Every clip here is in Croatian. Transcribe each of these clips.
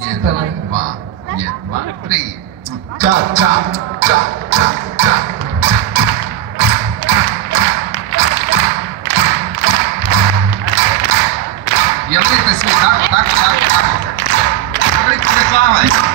1, 2, 3. Cha, cha, cha, cha, cha. Делайте свет, так. Говорите, Светлана.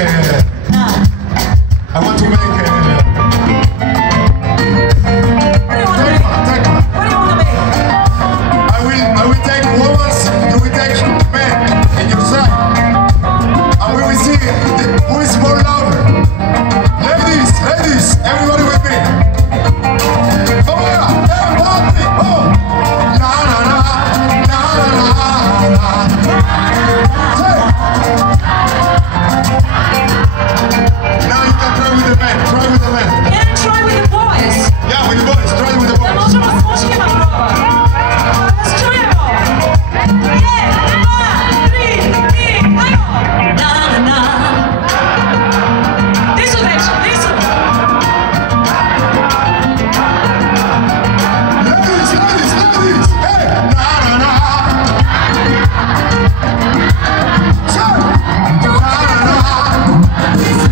I want to make I will take women's, you will take men in your side. And we will see who is more louder. Ladies, everybody with me. Come on, everybody. Oh, na na na, na na na na. Now you can try with the men. Try with the men. Yeah, try with the boys. Yeah, with the boys. Try with the boys. Możemy otworzyć na próbę. Czujemy. Yeah, 1, 3, I go. Na na na. Listen, listen. Ladies, hey, na na na. So, na na na. This is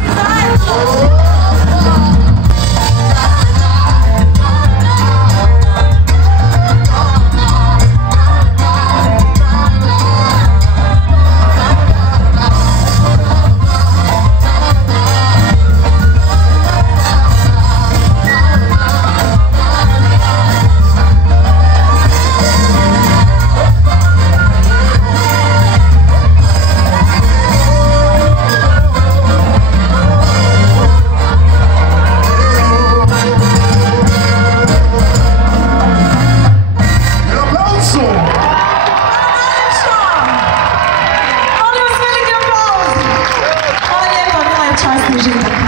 Czas, że tak